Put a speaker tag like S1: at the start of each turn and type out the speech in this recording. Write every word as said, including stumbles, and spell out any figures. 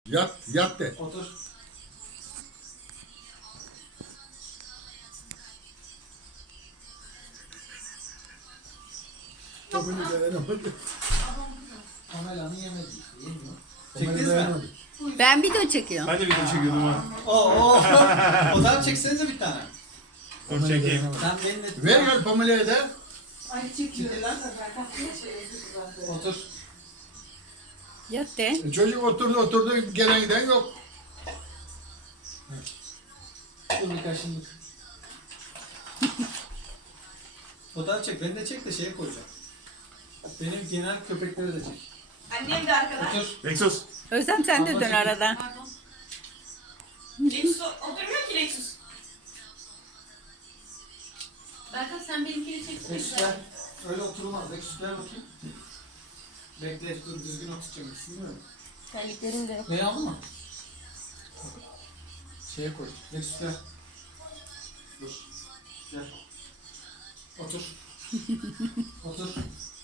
S1: Yat, yat de.
S2: Otur.
S1: Topunu dayanamadı.
S2: Amelanın yemedi. Yemiyor.
S1: Topunu
S2: Çektiniz mi?
S1: dayanamadı.
S3: Ben video çekiyorum.
S4: Ben de video çekiyordum ha.
S2: Oo, oo. O zaman çeksenize bir tane.
S4: Dur çekeyim.
S2: Sen benimle...
S1: Ver gel Pamela'ya da.
S5: Ay çekiyor.
S2: Ciddi lan. Otur.
S3: Yat de.
S1: E, Çocuk oturdu oturdu gelen giden yok.
S2: Dur bir kaşındık. Fotoğraf çek. Beni de çek de şeye koyacağım. Benim genel köpekleri de çek.
S5: Annem de arkada.
S2: Otur.
S4: Lexus.
S3: Özlem sen de
S2: Abla
S3: dön
S2: çekin.
S3: arada.
S5: Pardon. Lexus oturmuyor ki Lexus. Berkan sen benimkini çeksene.
S2: Lexus ver. Öyle oturulmaz. Lexus ver bakayım. Bekle. Dur düzgün oturacağım. İkisini mi?
S5: Terliklerim de yok.
S2: Beni aldın mı? Şeye koy. Lexus ver. Dur. Gel. Otur. Otur.